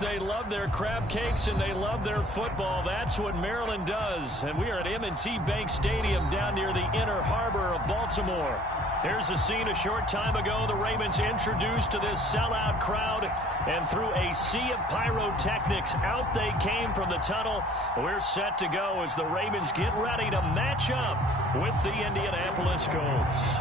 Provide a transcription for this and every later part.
They love their crab cakes and they love their football. That's what Maryland does. And we are at M&T Bank Stadium down near the Inner Harbor of Baltimore. Here's a scene a short time ago. The Ravens introduced to this sellout crowd, and through a sea of pyrotechnics, out they came from the tunnel. We're set to go as the Ravens get ready to match up with the Indianapolis Colts.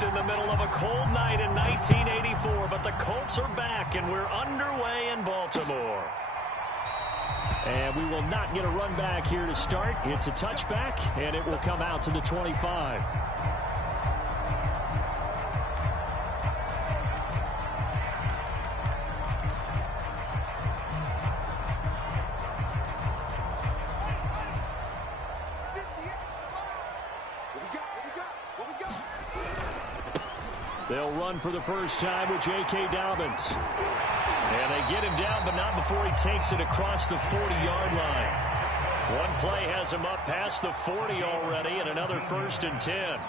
In the middle of a cold night in 1984, but the Colts are back, and we're underway in Baltimore. And we will not get a run back here to start. It's a touchback, and it will come out to the 25. They'll run for the first time with J.K. Dobbins. And they get him down, but not before he takes it across the 40-yard line. One play has him up past the 40 already, and another 1st and 10.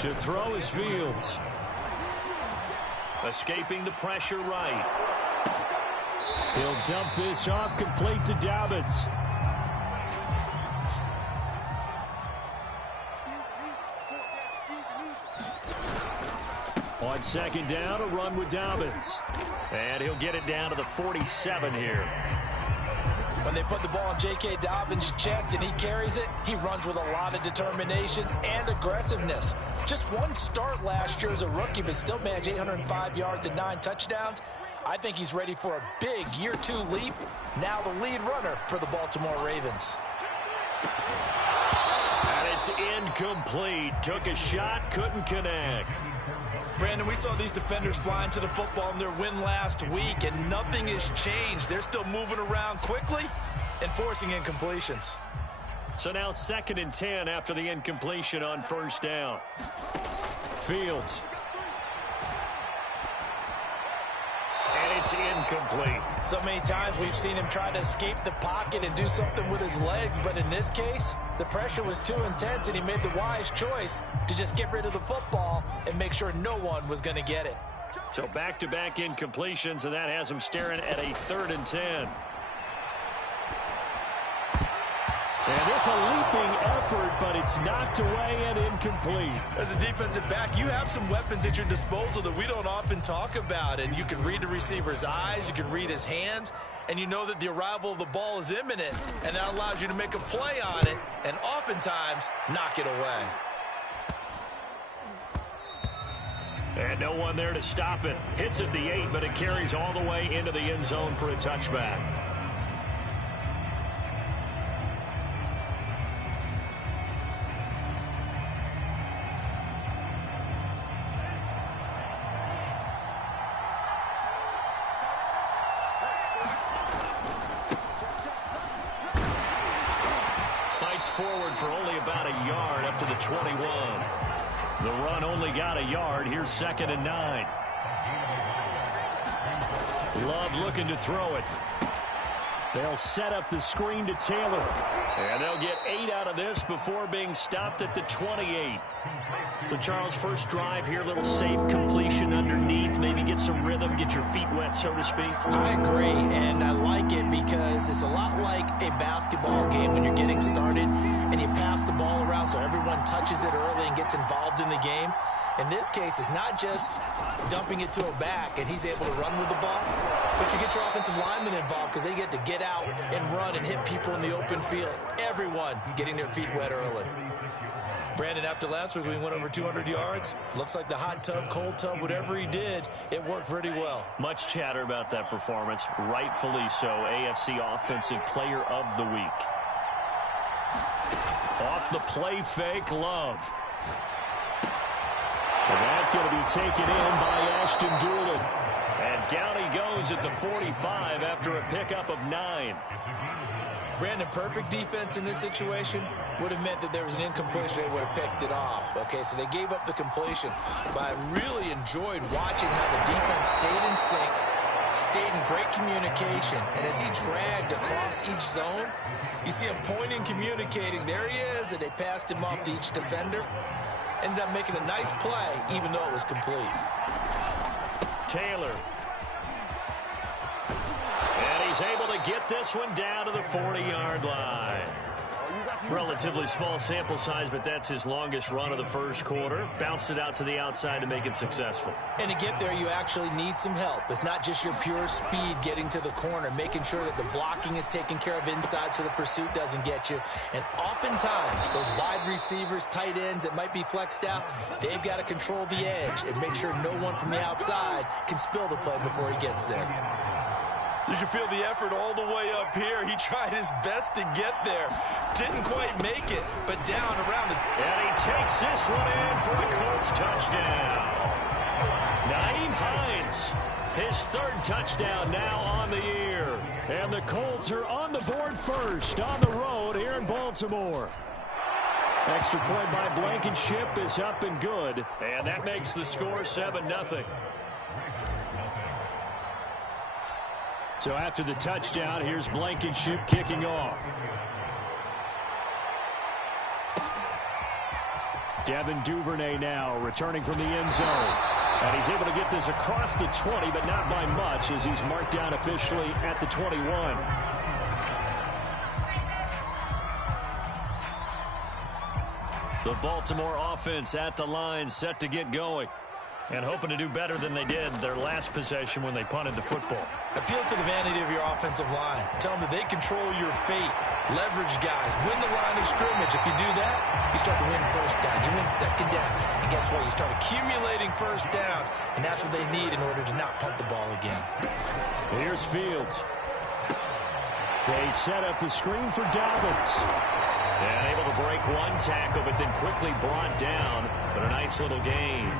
To throw is Fields. Escaping the pressure right. He'll dump this off complete to Dobbins. On second down, a run with Dobbins. And he'll get it down to the 47 here. When they put the ball in J.K. Dobbins' chest and he carries it, he runs with a lot of determination and aggressiveness. Just one start last year as a rookie, but still managed 805 yards and 9 touchdowns. I think he's ready for a big year 2 leap. Now the lead runner for the Baltimore Ravens. And it's incomplete. Took a shot, couldn't connect. Brandon, we saw these defenders flying to the football in their win last week, and nothing has changed. They're still moving around quickly and forcing incompletions. So now 2nd and 10 after the incompletion on first down. Fields. And it's incomplete. So many times we've seen him try to escape the pocket and do something with his legs, but in this case, the pressure was too intense, and he made the wise choice to just get rid of the football and make sure no one was going to get it. So back-to-back incompletions, and that has him staring at a 3rd and 10. And this a leaping effort, but it's knocked away and incomplete. As a defensive back, you have some weapons at your disposal that we don't often talk about, and you can read the receiver's eyes, you can read his hands, and you know that the arrival of the ball is imminent, and that allows you to make a play on it and oftentimes knock it away. And no one there to stop it. Hits at the 8, but it carries all the way into the end zone for a touchback. Forward for only about a yard up to the 21. The run only got a yard. Here's 2nd and 9. Love looking to throw it. They'll set up the screen to Taylor. And they'll get 8 out of this before being stopped at the 28. So, Charles, first drive here, little safe completion underneath. Maybe get some rhythm, get your feet wet, so to speak. I agree, and I like it because it's a lot like a basketball game when you're getting started and you pass the ball around so everyone touches it early and gets involved in the game. In this case, it's not just dumping it to a back and he's able to run with the ball, but you get your offensive linemen involved because they get to get out and run and hit people in the open field. Everyone getting their feet wet early. Brandon, after last week, we went over 200 yards. Looks like the hot tub, cold tub, whatever he did, it worked pretty well. Much chatter about that performance. Rightfully so. AFC Offensive Player of the Week. Off the play fake, Love. And that's going to be taken in by Ashton Dulin. And down he goes at the 45 after a pickup of 9. Brandon, perfect defense in this situation would have meant that there was an incompletion. They would have picked it off. Okay, so they gave up the completion. But I really enjoyed watching how the defense stayed in sync, State in great communication. And as he dragged across each zone, you see him pointing, communicating. There he is, and they passed him off to each defender. Ended up making a nice play, even though it was complete. Taylor. And he's able to get this one down to the 40-yard line. Relatively small sample size, but that's his longest run of the first quarter. Bounced it out to the outside to make it successful. And to get there, you actually need some help. It's not just your pure speed getting to the corner, making sure that the blocking is taken care of inside so the pursuit doesn't get you. And oftentimes, those wide receivers, tight ends that might be flexed out, they've got to control the edge and make sure no one from the outside can spill the play before he gets there. You can feel the effort all the way up here. He tried his best to get there. Didn't quite make it, but down around the... And he takes this one in for a Colts touchdown. Nyheim Hines, his third touchdown now on the year. And the Colts are on the board first on the road here in Baltimore. Extra point by Blankenship is up and good. And that makes the score 7-0. So after the touchdown, here's Blankenship kicking off. Devin Duvernay now returning from the end zone. And he's able to get this across the 20, but not by much as he's marked down officially at the 21. The Baltimore offense at the line set to get going. And hoping to do better than they did their last possession when they punted the football. Appeal to the vanity of your offensive line. Tell them that they control your fate. Leverage guys. Win the line of scrimmage. If you do that, you start to win first down. You win second down. And guess what? You start accumulating first downs. And that's what they need in order to not punt the ball again. Here's Fields. They set up the screen for Dobbins. And able to break one tackle, but then quickly brought down. But a nice little gain.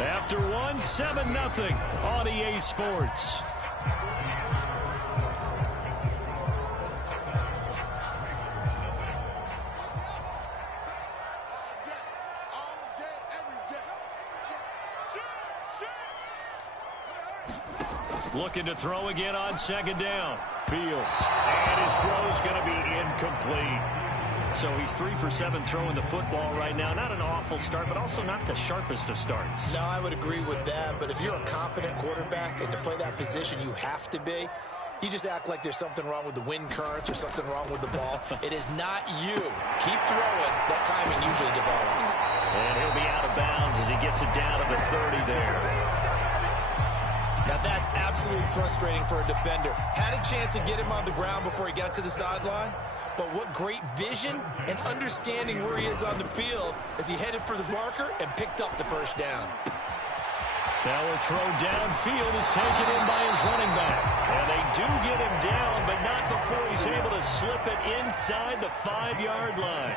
After one, 7-0 on EA Sports. Looking to throw again on second down. Fields. And his throw is going to be incomplete. So he's 3 for 7 throwing the football right now. Not an awful start, but also not the sharpest of starts. No, I would agree with that. But if you're a confident quarterback and to play that position, you have to be. You just act like there's something wrong with the wind currents or something wrong with the ball. It is not you. Keep throwing. That timing usually develops. And he'll be out of bounds as he gets it down to the 30 there. Now that's absolutely frustrating for a defender. Had a chance to get him on the ground before he got to the sideline. But what great vision and understanding where he is on the field as he headed for the marker and picked up the first down. Now a throw downfield is taken in by his running back. And they do get him down, but not before he's able to slip it inside the 5-yard line.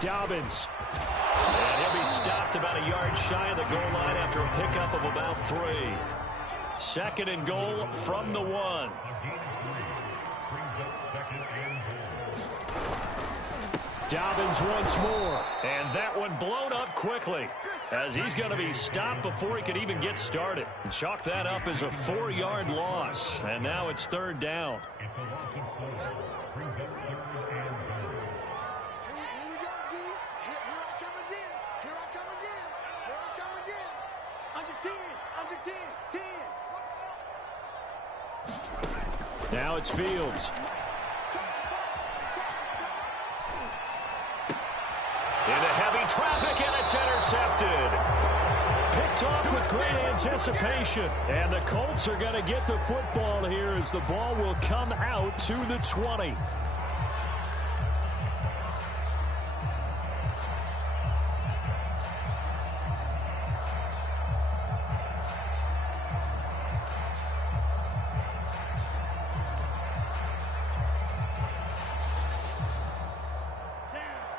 Dobbins. And he'll be stopped about a yard shy of the goal line after a pickup of about 3. Second and goal from the 1. Dobbins once more. And that one blown up quickly as he's going to be stopped before he could even get started. Chalk that up as a 4-yard loss. And now it's third down. Now it's Fields. Into heavy traffic, and it's intercepted. Picked off with great anticipation. And the Colts are going to get the football here as the ball will come out to the 20.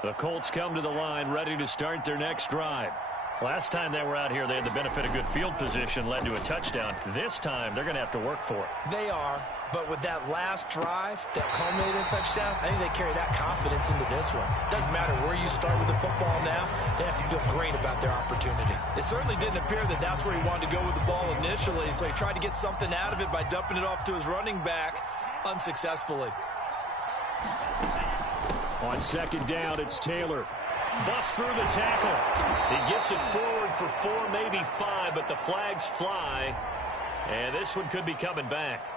The Colts come to the line ready to start their next drive. Last time they were out here, they had the benefit of good field position, led to a touchdown. This time, they're going to have to work for it. They are. But with that last drive that culminated in a touchdown, I think they carry that confidence into this one. Doesn't matter where you start with the football now, they have to feel great about their opportunity. It certainly didn't appear that that's where he wanted to go with the ball initially, so he tried to get something out of it by dumping it off to his running back unsuccessfully. On second down, it's Taylor. Busts through the tackle. He gets it forward for 4, maybe 5, but the flags fly. And this one could be coming back.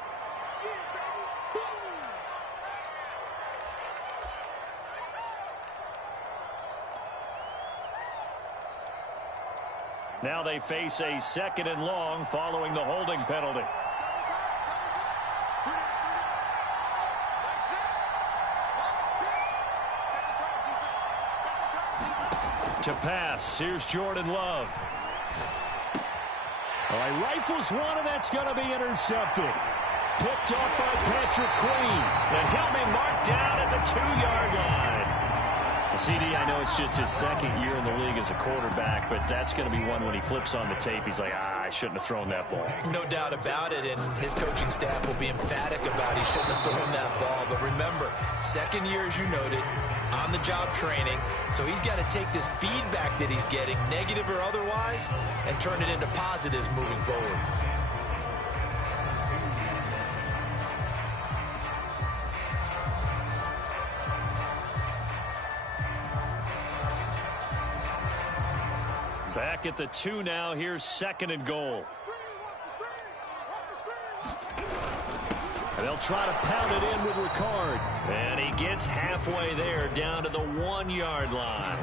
Now they face a 2nd and long following the holding penalty. To pass, here's Jordan Love. All right, rifles one, and that's going to be intercepted. Picked up by Patrick Queen. And he'll be marked down at the 2-yard line. CD, I know it's just his 2nd year in the league as a quarterback, but that's going to be one when he flips on the tape. He's like, I shouldn't have thrown that ball. No doubt about it, and his coaching staff will be emphatic about he shouldn't have thrown that ball. But remember, 2nd year, as you noted, on-the-job training. So he's got to take this feedback that he's getting, negative or otherwise, and turn it into positives moving forward. Back at the 2 now. Here's 2nd and goal. They'll try to pound it in with Ricard. And he gets halfway there, down to the 1-yard line.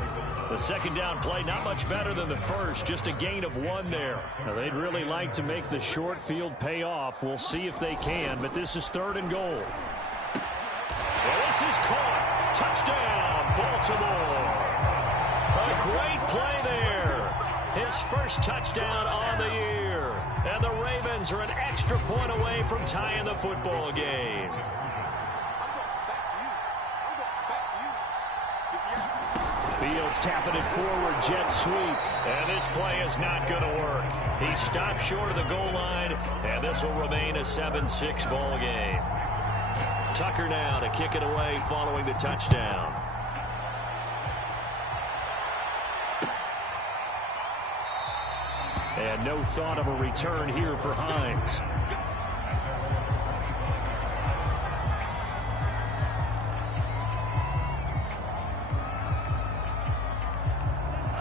The 2nd down play, not much better than the first, just a gain of 1 there. Now, they'd really like to make the short field pay off. We'll see if they can, but this is 3rd and goal. Well, this is caught. Touchdown, Baltimore. A great play there. His first touchdown on the year. And the Ravens are an extra point away from tying the football game. Fields tapping it forward, jet sweep. And this play is not going to work. He stopped short of the goal line, and this will remain a 7-6 ball game. Tucker now to kick it away following the touchdown. And no thought of a return here for Hines.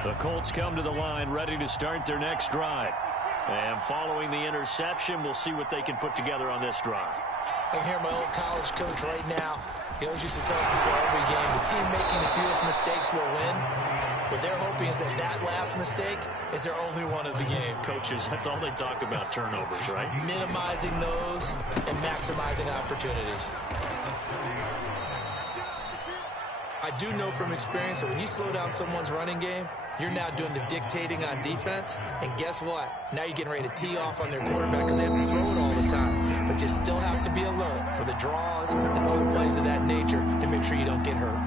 The Colts come to the line ready to start their next drive. And following the interception, we'll see what they can put together on this drive. I can hear my old college coach right now. He always used to tell us before every game, the team making the fewest mistakes will win. What they're hoping is that last mistake is their only one of the game. Coaches, that's all they talk about, turnovers, right? Minimizing those and maximizing opportunities. I do know from experience that when you slow down someone's running game, you're now doing the dictating on defense. And guess what? Now you're getting ready to tee off on their quarterback because they have to throw it all the time. But you still have to be alert for the draws and other plays of that nature to make sure you don't get hurt.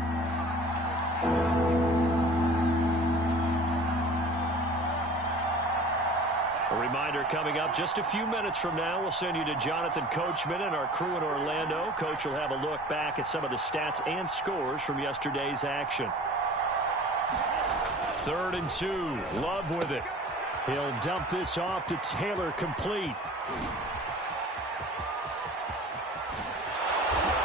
A reminder coming up just a few minutes from now, we'll send you to Jonathan Coachman and our crew in Orlando. Coach will have a look back at some of the stats and scores from yesterday's action. 3rd and 2. Love with it. He'll dump this off to Taylor, complete.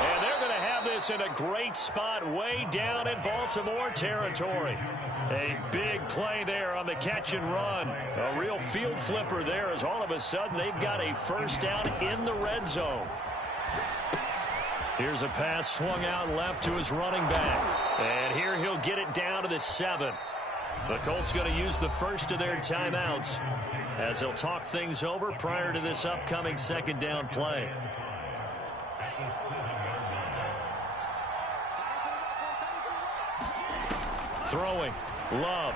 And they're going to have this in a great spot way down in Baltimore territory. A big play there on the catch and run. A real field flipper there as all of a sudden they've got a first down in the red zone. Here's a pass swung out left to his running back. And here he'll get it down to the 7. The Colts going to use the first of their timeouts as they'll talk things over prior to this upcoming 2nd down play. Throwing. Love.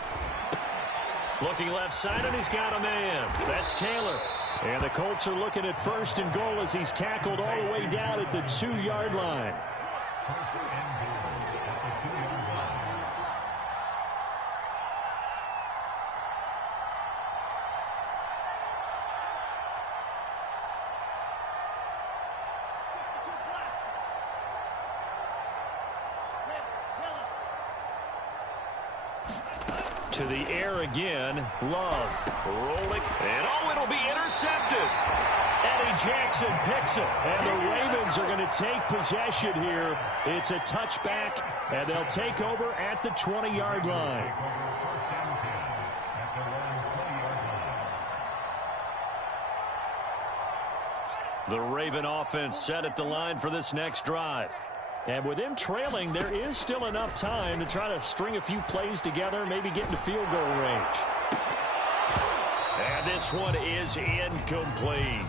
Looking left side, and he's got a man. That's Taylor. And the Colts are looking at 1st and goal as he's tackled all the way down at the 2-yard line. To the air again. Love. Rolling. And it'll be intercepted. Eddie Jackson picks it. And the Ravens are going to take possession here. It's a touchback, and they'll take over at the 20-yard line. The Raven offense set at the line for this next drive. And with them trailing, there is still enough time to try to string a few plays together, maybe get into field goal range. And this one is incomplete.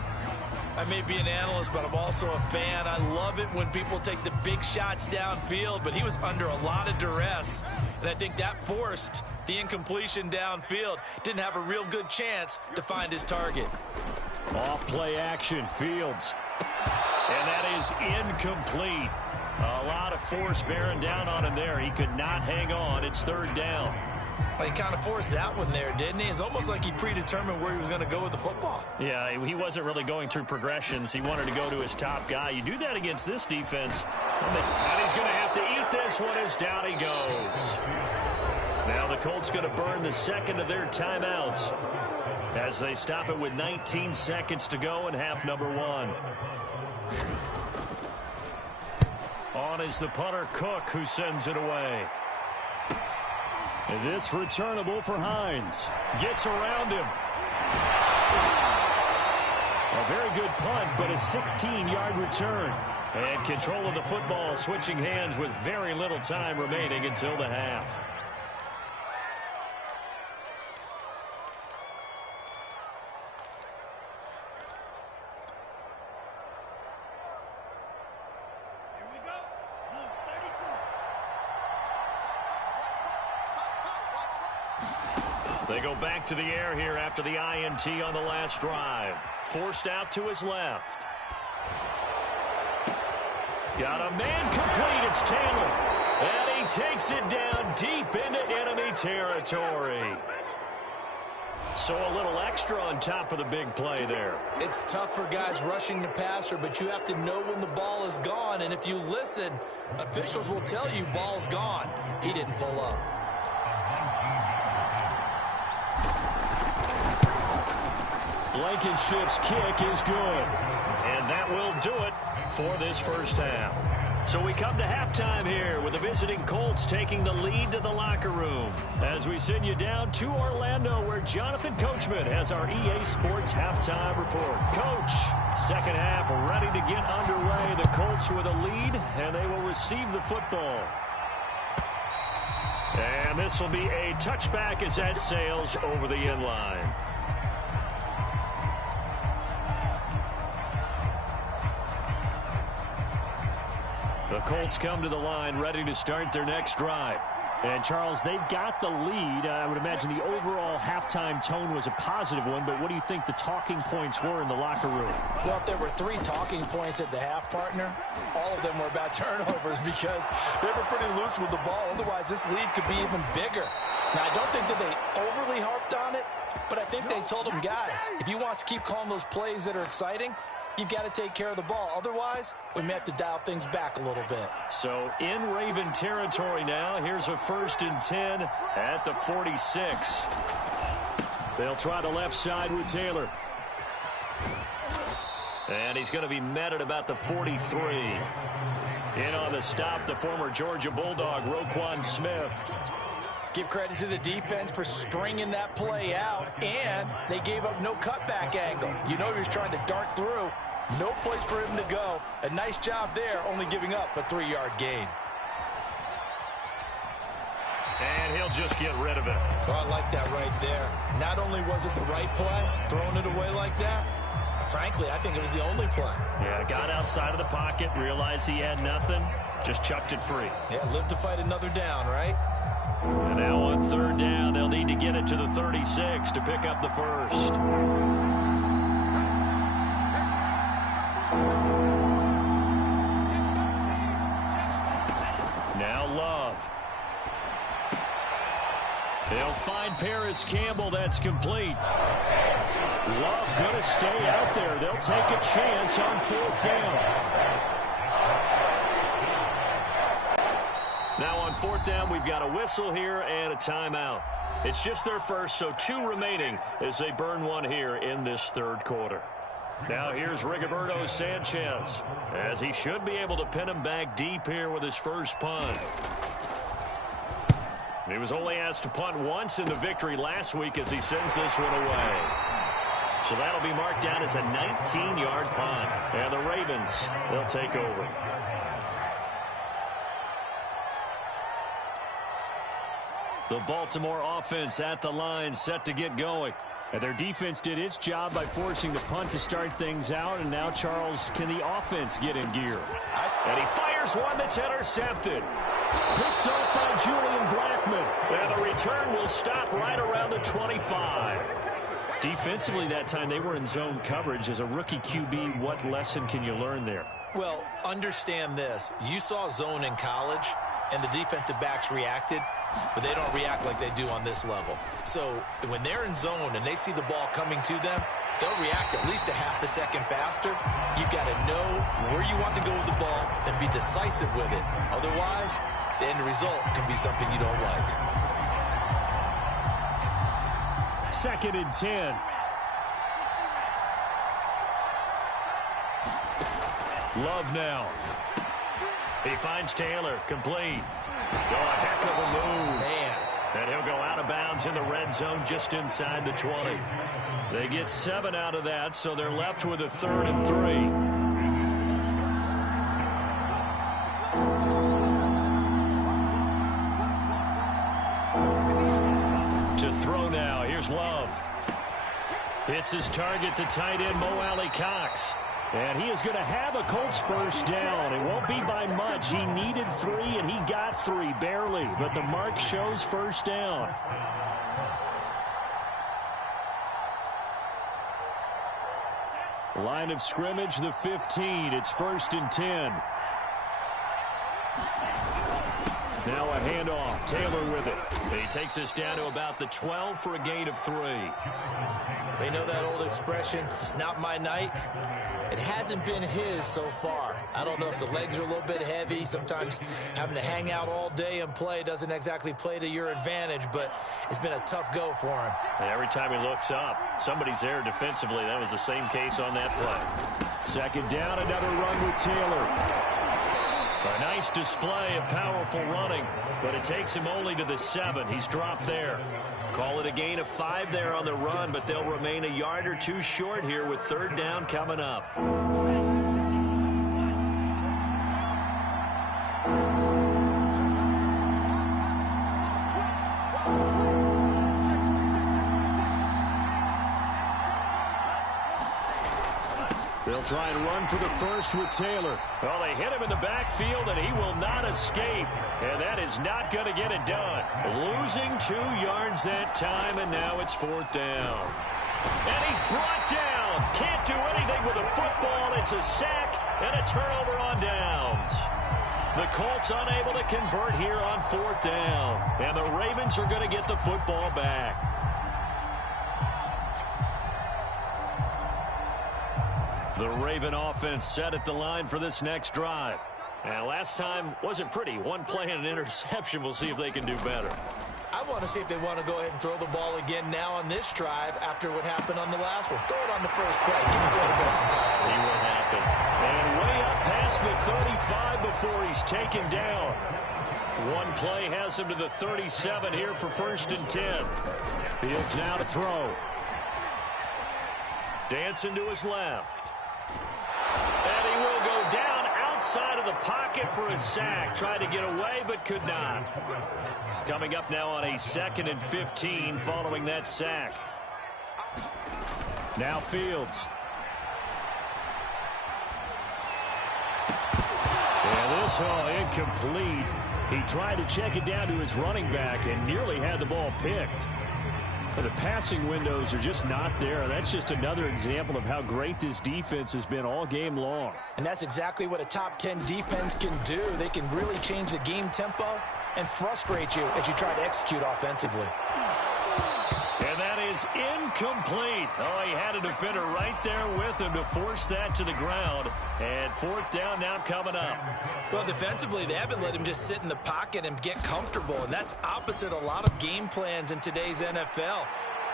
I may be an analyst, but I'm also a fan. I love it when people take the big shots downfield, but he was under a lot of duress, and I think that forced the incompletion downfield. Didn't have a real good chance to find his target. Off play action, Fields. And that is incomplete. A lot of force bearing down on him there. He could not hang on. It's third down. Well, he kind of forced that one there, didn't he? It's almost like he predetermined where he was going to go with the football. Yeah, he wasn't really going through progressions. He wanted to go to his top guy. You do that against this defense, and he's going to have to eat this one as down he goes. Now the Colts going to burn the second of their timeouts as they stop it with 19 seconds to go in half number one. On is the punter, Cook, who sends it away. This returnable for Hines. Gets around him. A very good punt, but a 16-yard return. And control of the football switching hands with very little time remaining until the half. They go back to the air here after the INT on the last drive. Forced out to his left. Got a man complete. It's Taylor. And he takes it down deep into enemy territory. So a little extra on top of the big play there. It's tough for guys rushing the passer, but you have to know when the ball is gone. And if you listen, officials will tell you ball's gone. He didn't pull up. Blankenship's kick is good. And that will do it for this first half. So we come to halftime here with the visiting Colts taking the lead to the locker room as we send you down to Orlando where Jonathan Coachman has our EA Sports halftime report. Coach, second half ready to get underway. The Colts with a lead, and they will receive the football. And this will be a touchback as that sails over the end line. The Colts come to the line ready to start their next drive. And, Charles, they've got the lead. I would imagine the overall halftime tone was a positive one, but what do you think the talking points were in the locker room? Well, if there were 3 talking points at the half, partner, all of them were about turnovers because they were pretty loose with the ball. Otherwise, this lead could be even bigger. Now, I don't think that they overly harped on it, but I think they told them, guys, if you want to keep calling those plays that are exciting, you've got to take care of the ball. Otherwise, we may have to dial things back a little bit. So in Raven territory now. Here's a 1st and 10 at the 46. They'll try the left side with Taylor. And he's going to be met at about the 43. In on the stop, the former Georgia Bulldog, Roquan Smith. Give credit to the defense for stringing that play out, and they gave up no cutback angle. You know he was trying to dart through. No place for him to go. A nice job there, only giving up a 3-yard gain. And he'll just get rid of it. Well, I like that right there. Not only was it the right play, throwing it away like that, frankly, I think it was the only play. Yeah, got outside of the pocket, realized he had nothing, just chucked it free. Yeah, live to fight another down, right? And now on 3rd down, they'll need to get it to the 36 to pick up the first. Now Love. They'll find Paris Campbell. That's complete. Love going to stay out there. They'll take a chance on 4th down. Now on 4th down, we've got a whistle here and a timeout. It's just their first, so 2 remaining as they burn one here in this 3rd quarter. Now here's Rigoberto Sanchez, as he should be able to pin him back deep here with his first punt. He was only asked to punt once in the victory last week as he sends this one away. So that'll be marked down as a 19-yard punt. And the Ravens, they'll take over. The Baltimore offense at the line, set to get going. And their defense did its job by forcing the punt to start things out. And now, Charles, can the offense get in gear? And he fires one that's intercepted. Picked off by Julian Blackmon. And the return will stop right around the 25. Defensively that time, they were in zone coverage. As a rookie QB, what lesson can you learn there? Well, understand this. You saw zone in college, and the defensive backs reacted, but they don't react like they do on this level. So when they're in zone and they see the ball coming to them, they'll react at least a half a second faster. You've got to know where you want to go with the ball and be decisive with it. Otherwise, the end result can be something you don't like. 2nd and 10. Love now. He finds Taylor, complete. Oh, a heck of a move. Man. And he'll go out of bounds in the red zone just inside the 20. They get 7 out of that, so they're left with a 3rd and 3. To throw now, here's Love. Hits his target, the tight end, Mo Alley-Cox. And he is going to have a Colts first down. It won't be by much. He needed 3, and he got 3, barely. But the mark shows first down. Line of scrimmage, the 15. It's 1st and 10. Now a handoff. Taylor with it. And he takes us down to about the 12 for a gain of 3. They know that old expression, it's not my night. It hasn't been his so far. I don't know if the legs are a little bit heavy. Sometimes having to hang out all day and play doesn't exactly play to your advantage, but it's been a tough go for him. And every time he looks up, somebody's there defensively. That was the same case on that play. 2nd down, another run with Taylor. A nice display of powerful running, but it takes him only to the 7. He's dropped there. Call it a gain of 5 there on the run, but they'll remain a yard or 2 short here with 3rd down coming up. They'll try and run for the first with Taylor. Well, they hit him in the backfield, and he will not escape. And that is not going to get it done. Losing 2 yards that time, and now it's 4th down. And he's brought down. Can't do anything with a football. It's a sack and a turnover on downs. The Colts unable to convert here on 4th down. And the Ravens are going to get the football back. The Raven offense set at the line for this next drive. And last time wasn't pretty. 1 play and an interception. We'll see if they can do better. I want to see if they want to go ahead and throw the ball again now on this drive after what happened on the last one. Throw it on the first play. Give the quarterback some confidence. See what happens. And way up past the 35 before he's taken down. 1 play has him to the 37 here for 1st and 10. Fields now to throw. Dancing to his left. And he will go down outside of the pocket for a sack. Tried to get away, but could not. Coming up now on a 2nd and 15 following that sack. Now Fields. And this incomplete. He tried to check it down to his running back and nearly had the ball picked. But the passing windows are just not there. That's just another example of how great this defense has been all game long. And that's exactly what a top 10 defense can do. They can really change the game tempo and frustrate you as you try to execute offensively. And that is incomplete. Oh, he had a defender right there with him to force that to the ground. And fourth down now coming up. Well, defensively, they haven't let him just sit in the pocket and get comfortable, and that's opposite a lot of game plans in today's NFL.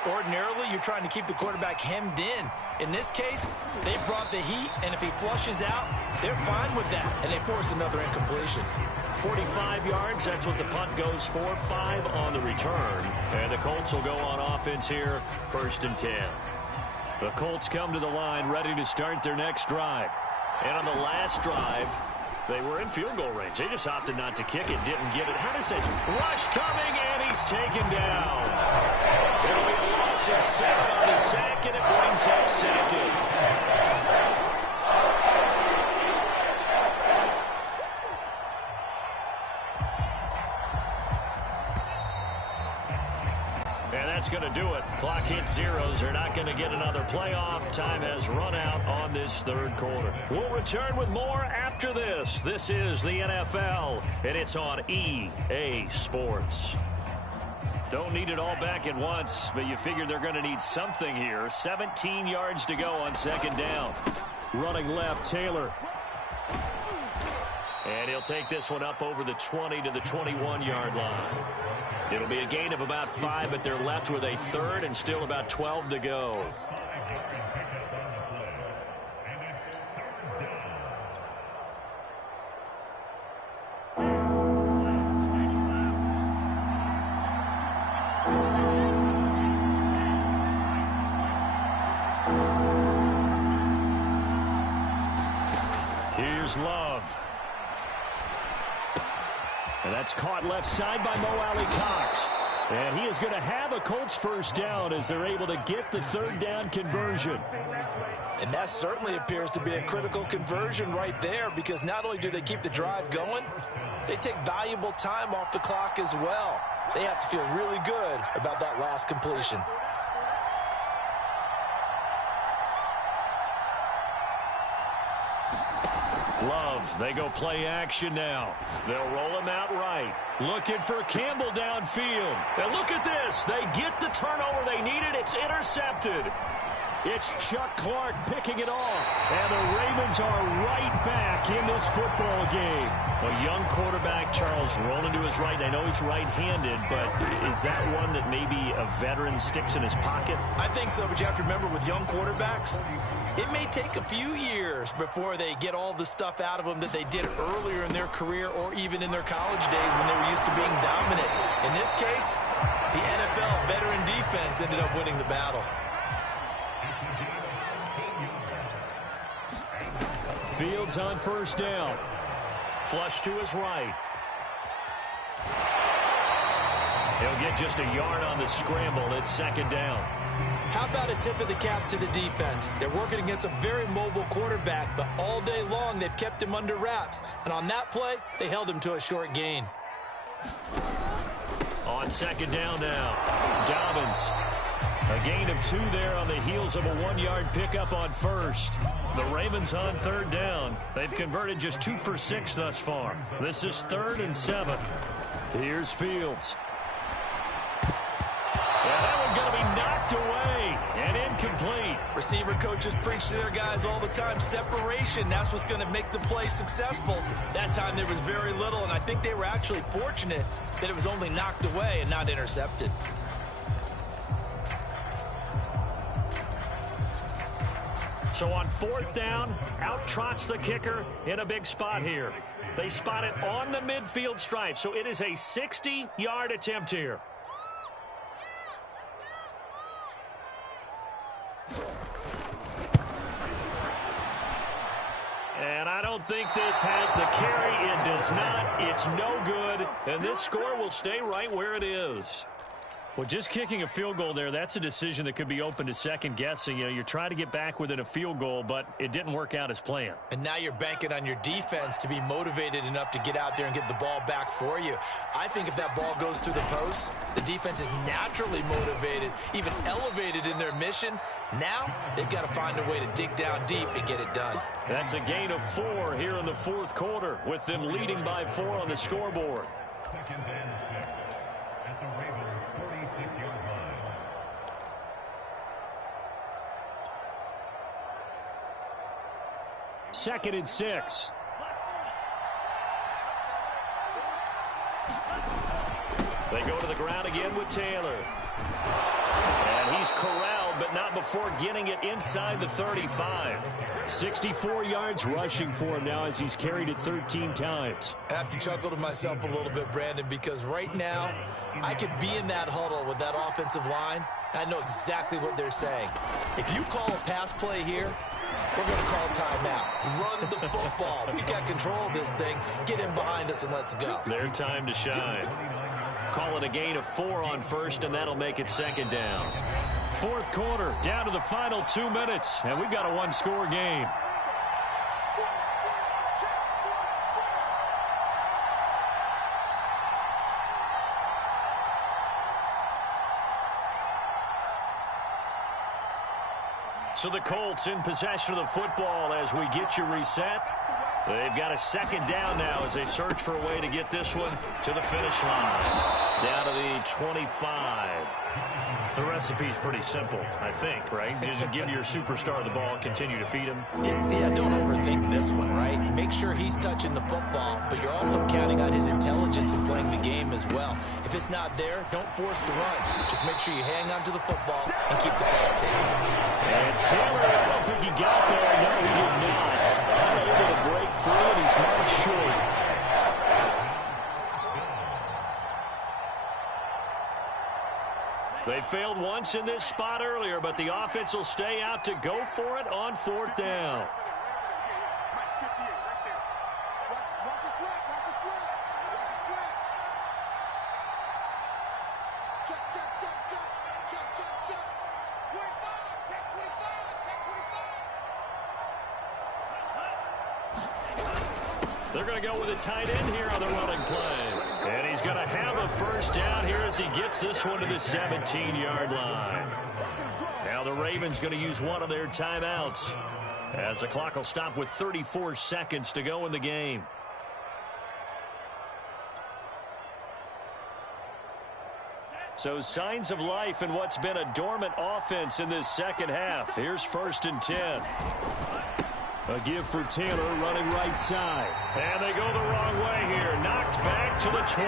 Ordinarily, you're trying to keep the quarterback hemmed in. In this case, they brought the heat, and if he flushes out, they're fine with that, and they force another incompletion. 45 yards, that's what the punt goes for. 5 on the return. And the Colts will go on offense here, 1st and 10. The Colts come to the line ready to start their next drive. And on the last drive, they were in field goal range. They just opted not to kick it, didn't get it. How does that rush coming, and he's taken down. There'll be a loss of 7 on the sack, and it brings up 2nd. That's going to do it. Clock hits zeros. They're not going to get another playoff. Time has run out on this 3rd quarter. We'll return with more after this. This is the NFL, and it's on EA Sports. Don't need it all back at once, but you figure they're going to need something here. 17 yards to go on 2nd down. Running left, Taylor. And he'll take this one up over the 20 to the 21-yard line. It'll be a gain of about 5, but they're left with a 3rd and still about 12 to go. Here's Love. And that's caught left side by Mo Alley-Cox. And he is going to have a Colts 1st down as they're able to get the 3rd down conversion. And that certainly appears to be a critical conversion right there, because not only do they keep the drive going, they take valuable time off the clock as well. They have to feel really good about that last completion. Love, they go play action now. They'll roll him out right. Looking for Campbell downfield. And look at this. They get the turnover they needed. It's intercepted. It's Chuck Clark picking it off. And the Ravens are right back in this football game. A young quarterback, Charles, rolling to his right. I know he's right-handed, but is that one that maybe a veteran sticks in his pocket? I think so, but you have to remember with young quarterbacks, it may take a few years before they get all the stuff out of them that they did earlier in their career or even in their college days when they were used to being dominant. In this case, the NFL veteran defense ended up winning the battle. Fields on 1st down. Flush to his right. He'll get just a yard on the scramble. It's 2nd down. How about a tip of the cap to the defense? They're working against a very mobile quarterback, but all day long they've kept him under wraps. And on that play, they held him to a short gain. On 2nd down now, Dobbins. A gain of 2 there on the heels of a 1-yard pickup on 1st. The Ravens on 3rd down. They've converted just 2 for 6 thus far. This is 3rd and 7. Here's Fields. Yeah, that one's going to be knocked away and incomplete. Receiver coaches preach to their guys all the time. Separation, that's what's going to make the play successful. That time there was very little, and I think they were actually fortunate that it was only knocked away and not intercepted. So on 4th down, out trots the kicker in a big spot here. They spot it on the midfield stripe, so it is a 60-yard attempt here. And I don't think this has the carry. It does not. It's no good. And this score will stay right where it is. Well, just kicking a field goal there, that's a decision that could be open to second guessing. You know, you're trying to get back within a field goal, but it didn't work out as planned. And now you're banking on your defense to be motivated enough to get out there and get the ball back for you. I think if that ball goes through the post, the defense is naturally motivated, even elevated in their mission. Now they've got to find a way to dig down deep and get it done. That's a gain of 4 here in the 4th quarter, with them leading by 4 on the scoreboard. 2nd and 6. They go to the ground again with Taylor. And he's corralled, but not before getting it inside the 35. 64 yards rushing for him now as he's carried it 13 times. I have to chuckle to myself a little bit, Brandon, because right now I could be in that huddle with that offensive line. I know exactly what they're saying. If you call a pass play here, we're going to call timeout. Run the football. We got control of this thing. Get in behind us and let's go. Their time to shine. Call it a gain of 4 on first, and that'll make it 2nd down. 4th quarter, down to the final 2 minutes, and we've got a one-score game. So the Colts in possession of the football as we get you reset. They've got a 2nd down now as they search for a way to get this one to the finish line. Down to the 25. The recipe's pretty simple, I think, right? Just give your superstar the ball, continue to feed him. Yeah, don't overthink this one, right? Make sure he's touching the football, but you're also counting on his intelligence in playing the game as well. If it's not there, don't force the run. Just make sure you hang on to the football and keep the clock ticking. And Taylor, I don't think he got there. No, he did not. Unable to break free, and he's marked short. They failed once in this spot earlier, but the offense will stay out to go for it on 4th down. They're going to go with a tight end here on the running play. And he's going to have a 1st down here as he gets this one to the 17-yard line. Now the Ravens going to use one of their timeouts as the clock will stop with 34 seconds to go in the game. So signs of life in what's been a dormant offense in this 2nd half. Here's 1st and 10. A give for Taylor running right side. And they go the wrong way here. Knocked back to the 20.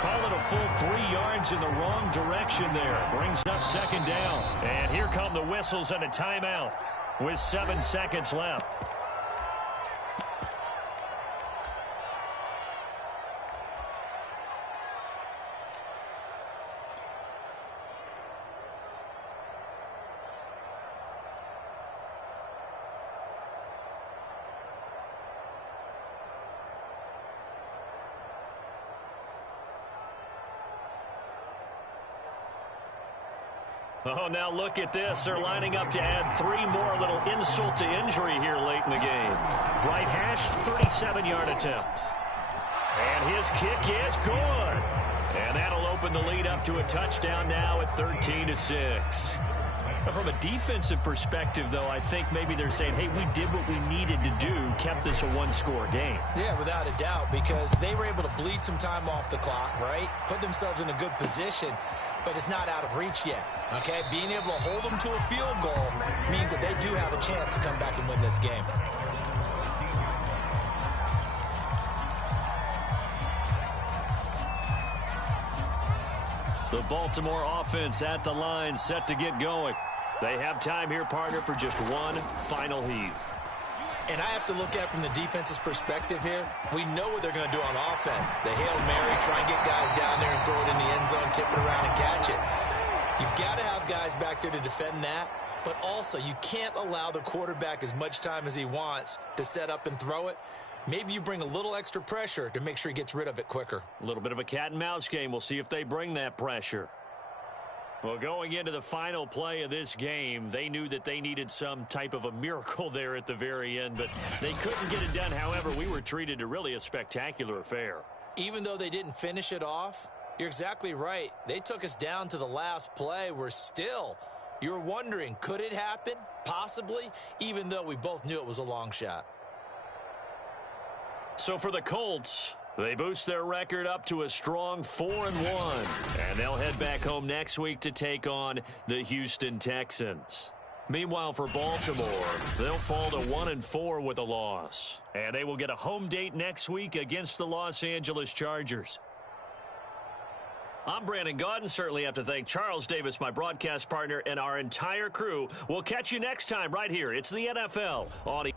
Call it a full 3 yards in the wrong direction there. Brings up 2nd down. And here come the whistles and a timeout with 7 seconds left. Oh, now look at this. They're lining up to add 3 more. Little insult to injury here late in the game. Right hash, 37-yard attempt. And his kick is good. And that'll open the lead up to a touchdown now at 13-6. From a defensive perspective, though, I think maybe they're saying, hey, we did what we needed to do, kept this a one-score game. Yeah, without a doubt, because they were able to bleed some time off the clock, right? Put themselves in a good position, but it's not out of reach yet, okay? Being able to hold them to a field goal means that they do have a chance to come back and win this game. The Baltimore offense at the line, set to get going. They have time here, partner, for just one final heave. And I have to look at it from the defense's perspective here. We know what they're going to do on offense. The Hail Mary, try and get guys down there and throw it in the end zone, tip it around and catch it. You've got to have guys back there to defend that, but also you can't allow the quarterback as much time as he wants to set up and throw it. Maybe you bring a little extra pressure to make sure he gets rid of it quicker. A little bit of a cat and mouse game. We'll see if they bring that pressure. Well, going into the final play of this game, they knew that they needed some type of a miracle there at the very end, but they couldn't get it done. However, we were treated to really a spectacular affair. Even though they didn't finish it off, you're exactly right. They took us down to the last play. We're still, you're wondering, could it happen? Possibly, even though we both knew it was a long shot. So for the Colts, they boost their record up to a strong 4-1, and they'll head back home next week to take on the Houston Texans. Meanwhile, for Baltimore, they'll fall to 1-4 with a loss. And they will get a home date next week against the Los Angeles Chargers. I'm Brandon Gaudin. Certainly have to thank Charles Davis, my broadcast partner, and our entire crew. We'll catch you next time right here. It's the NFL on